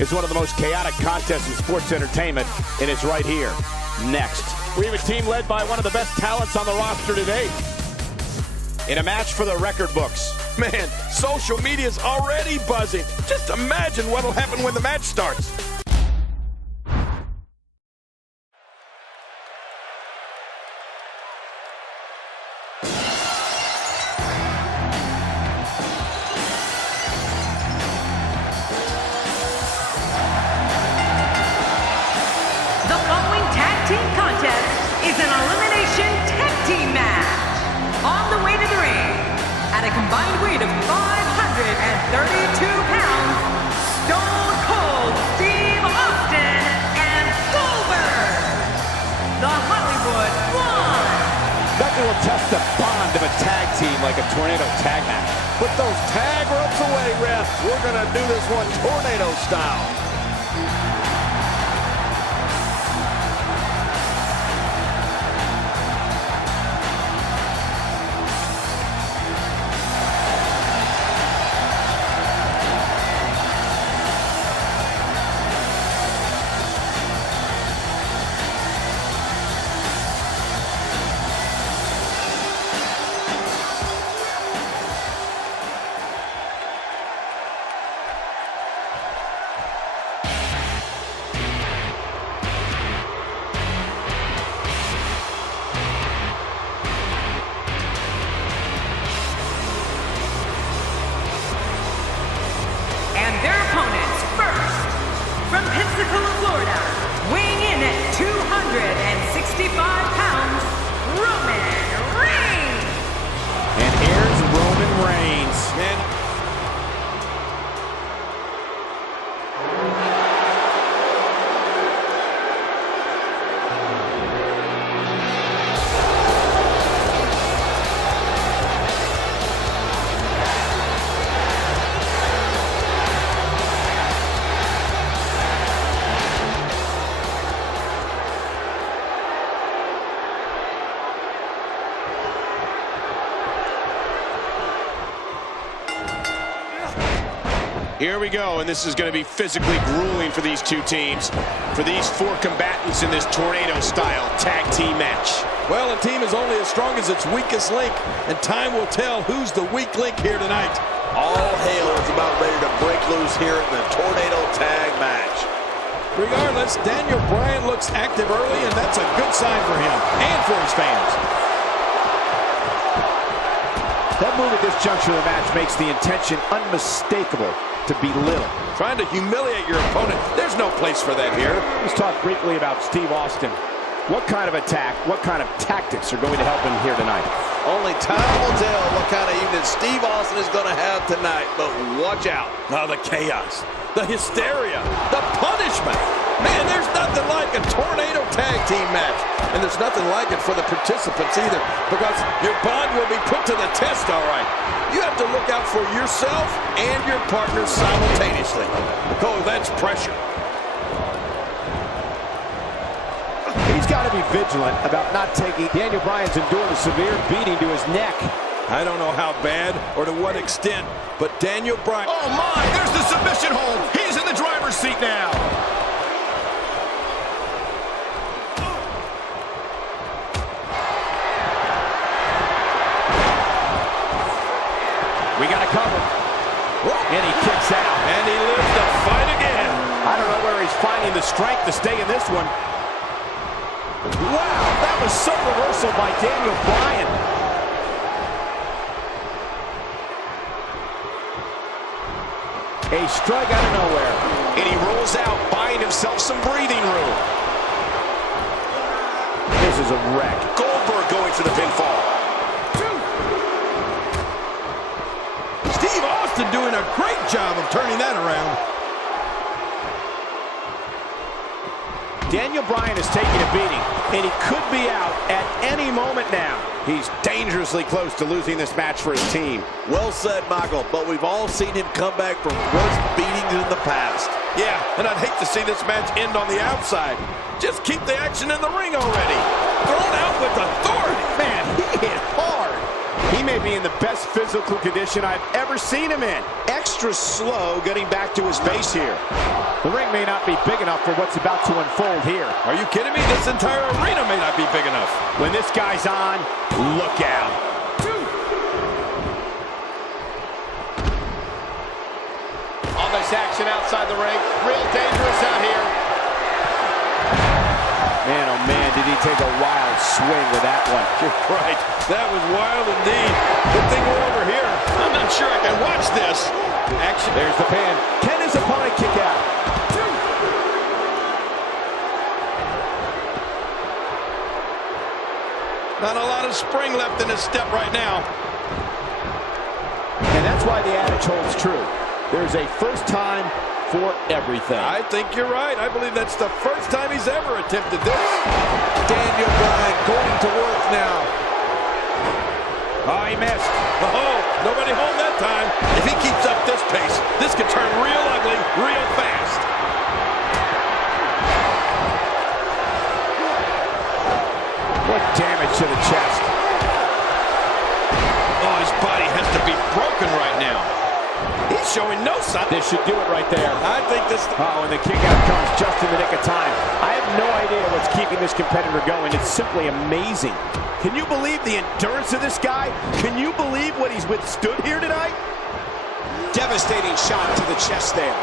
Is one of the most chaotic contests in sports entertainment, and it's right here, next. We have a team led by one of the best talents on the roster today. In a match for the record books. Man, social media's already buzzing. Just imagine what'll happen when the match starts. The following tag team contest is an elimination tag team match. On the way to the ring, at a combined weight of 532 pounds, Stone Cold Steve Austin and Goldberg, the Hollywood Blonde. Nothing will test the bond of a tag team like a tornado tag match. Put those tag ropes away, ref. We're gonna do this one tornado style. From Pensacola, Florida, weighing in at 265 pounds, Roman Reigns. And here's Roman Reigns. Here we go, and this is going to be physically grueling for these two teams, for these four combatants in this tornado-style tag team match. Well, a team is only as strong as its weakest link, and time will tell who's the weak link here tonight. All hail is about ready to break loose here in the tornado tag match. Regardless, Daniel Bryan looks active early, and that's a good sign for him and for his fans. That move at this juncture of the match makes the intention unmistakable to belittle. Trying to humiliate your opponent. There's no place for that here. Let's talk briefly about Steve Austin. What kind of attack, what kind of tactics are going to help him here tonight? Only time will tell what kind of evening Steve Austin is going to have tonight, but watch out. Oh, the chaos, the hysteria, the punishment. Man, there's nothing like a tornado tag team match. And there's nothing like it for the participants either, because your bond will be put to the test, all right. You have to look out for yourself and your partner simultaneously. Oh, that's pressure. He's got to be vigilant about not taking. Daniel Bryan's endured a severe beating to his neck. I don't know how bad or to what extent, but Daniel Bryan. Oh my, there's the submission hold. He's in the driver's seat now. We got a cover. And he kicks out. And he lives to fight again. I don't know where he's finding the strength to stay in this one. Wow, that was some reversal by Daniel Bryan. A strike out of nowhere. And he rolls out, buying himself some breathing room. This is a wreck. Goldberg going for the pinfall. Steve Austin doing a great job of turning that around. Daniel Bryan is taking a beating, and he could be out at any moment now. He's dangerously close to losing this match for his team. Well said, Michael, but we've all seen him come back from worse beatings in the past. Yeah, and I'd hate to see this match end on the outside. Just keep the action in the ring already. Thrown out with authority. Man, he hit hard. He may be in the best physical condition I've ever seen him in. Extra slow getting back to his base here. The ring may not be big enough for what's about to unfold here. Are you kidding me? This entire arena may not be big enough. When this guy's on, look out. All this action outside the ring. Real dangerous out here. Man, oh man, did he take a wild swing with that one. You're right. That was wild indeed. Good thing we're over here. I'm not sure I can watch this. Action. There's the pin. Can his opponent kick out? Not a lot of spring left in his step right now. And that's why the adage holds true. There's a first time for everything. I think you're right. I believe that's the first time he's ever attempted this. Daniel Bryan going to work now. Oh, he missed. Oh, nobody home that time. If he keeps up this pace, this could turn real ugly real fast. What damage to the chest. Oh, his body has to be broken right now. He's showing no sign. This should do it right there. I think this... Oh, and the kick out comes just in the nick of time. I have no idea what's keeping this competitor going. It's simply amazing. Can you believe the endurance of this guy? Can you believe what he's withstood here tonight? Devastating shot to the chest there.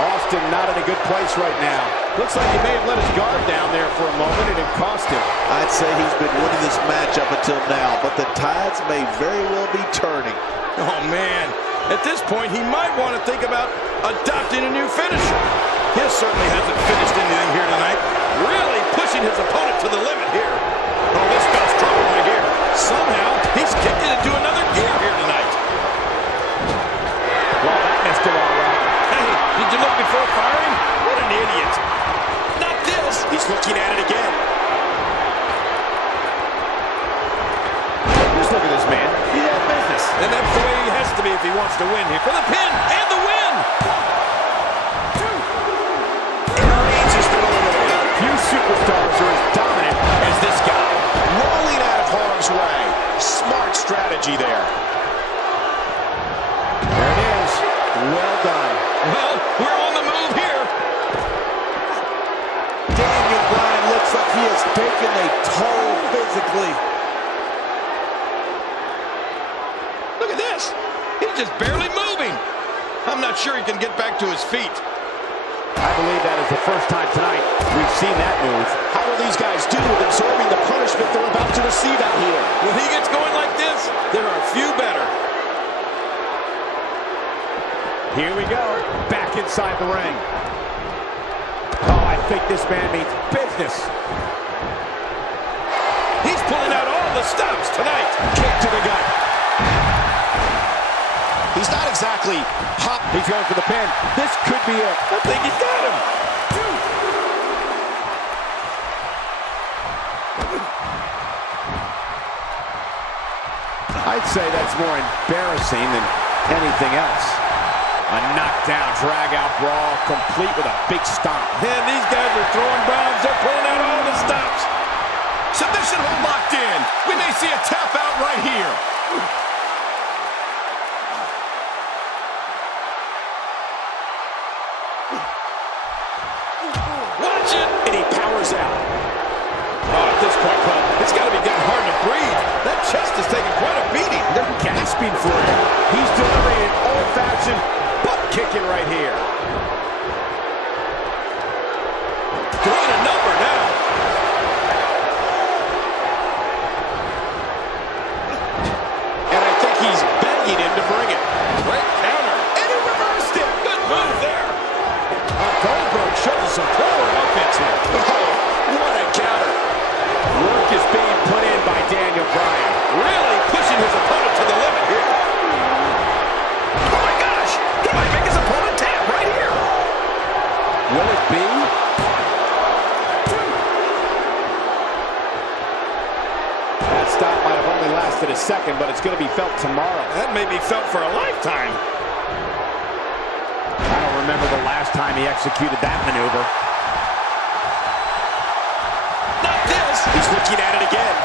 Austin not in a good place right now. Looks like he may have let his guard down there for a moment and it cost him. I'd say he's been winning this match up until now, but the tides may very well be turning. Oh, man. At this point, he might want to think about adopting a new finisher. He certainly hasn't finished anything here tonight. Really pushing his opponent to the limit here. Oh, this spells trouble right here. Somehow, he's kicked it into another gear here tonight. Well, that messed it all up. Hey, did you look before firing? What an idiot. Not this. He's looking at it again. Just look at this man. He's at business. And that's the way he has to be if he wants to win here. For the pin and the win. Few superstars are as dominant as this guy. Rolling out of harm's way. Smart strategy there. There it is. Well done. Well, we're on the move here. Daniel Bryan looks like he has taken a toll physically. Look at this. He's just barely moving. I'm not sure he can get back to his feet. I believe that is the first time tonight we've seen that move. How will these guys do with absorbing the punishment they're about to receive out here? When he gets going like this, there are a few better. Here we go. Back inside the ring. Oh, I think this man means business. He's pulling out all the stops tonight. Kick to the gut. He's not exactly hot. He's going for the pin. This could be it. I think he's got him. I'd say that's more embarrassing than anything else. A knockdown, drag-out brawl, complete with a big stomp. Man, these guys are throwing bombs. They're pulling out all the stops. Submission hold locked in. We may see a tap out right here. Watch it. And he powers out. Oh, at this point, Cole, it's got to be getting hard to breathe. That chest is taking quite a beating. They're gasping for it. He's delivering an old-fashioned butt kicking right here. Throwing a number now. And I think he's begging him to bring it. Great counter. And he reversed it. Good move there. Goldberg shows us some poor offense here. Oh, what a counter. Work is being put in by Daniel Bryan. Really pushing his opponent to the limit here. Oh my gosh! He might make his opponent tap right here. Will it be? That stop might have only lasted a second, but it's going to be felt tomorrow. That may be felt for a lifetime. I don't remember the last time he executed that maneuver. Not this. He's looking at it again.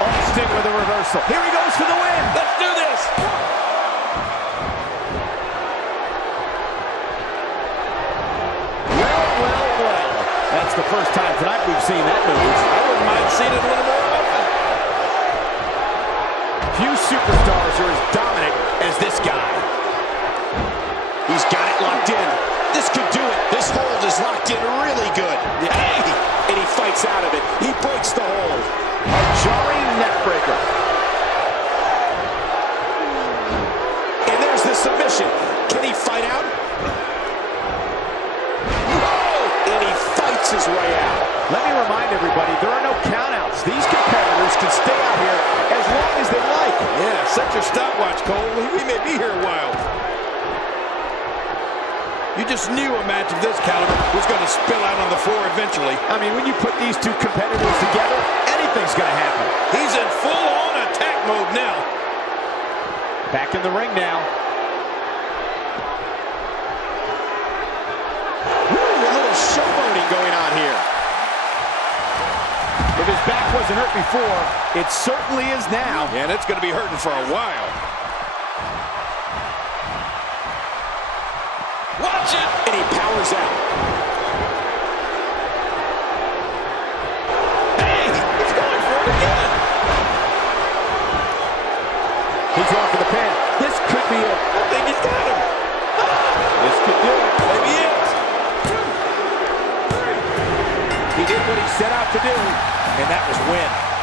Austin with a reversal. Here he goes for the win. Let's do this. Well. That's the first time tonight we've seen that move. I wouldn't mind seeing it a little more often. Few superstars are as dominant as this guy. He's got it locked in. This could do it. This hold is locked in really good. Hey! And he fights out of it. He breaks the hold. A jarring neckbreaker. And there's the submission. Can he fight out? And he fights his way out. Let me remind everybody, there are no countouts. These competitors can stay out here as long as they like. Yeah, set your stopwatch, Cole. We may be here a while. You just knew a match of this caliber was going to spill out on the floor eventually. I mean, when you put these two competitors together, anything's going to happen. He's in full-on attack mode now. Back in the ring now. Woo, a little showboating going on here. If his back wasn't hurt before, it certainly is now. And it's going to be hurting for a while. Watch it! And he powers out. Hey, he's going for it again. He's going for the pin. This could be it. I think he's got him. This could do it. Maybe it. He did what he set out to do, and that was win.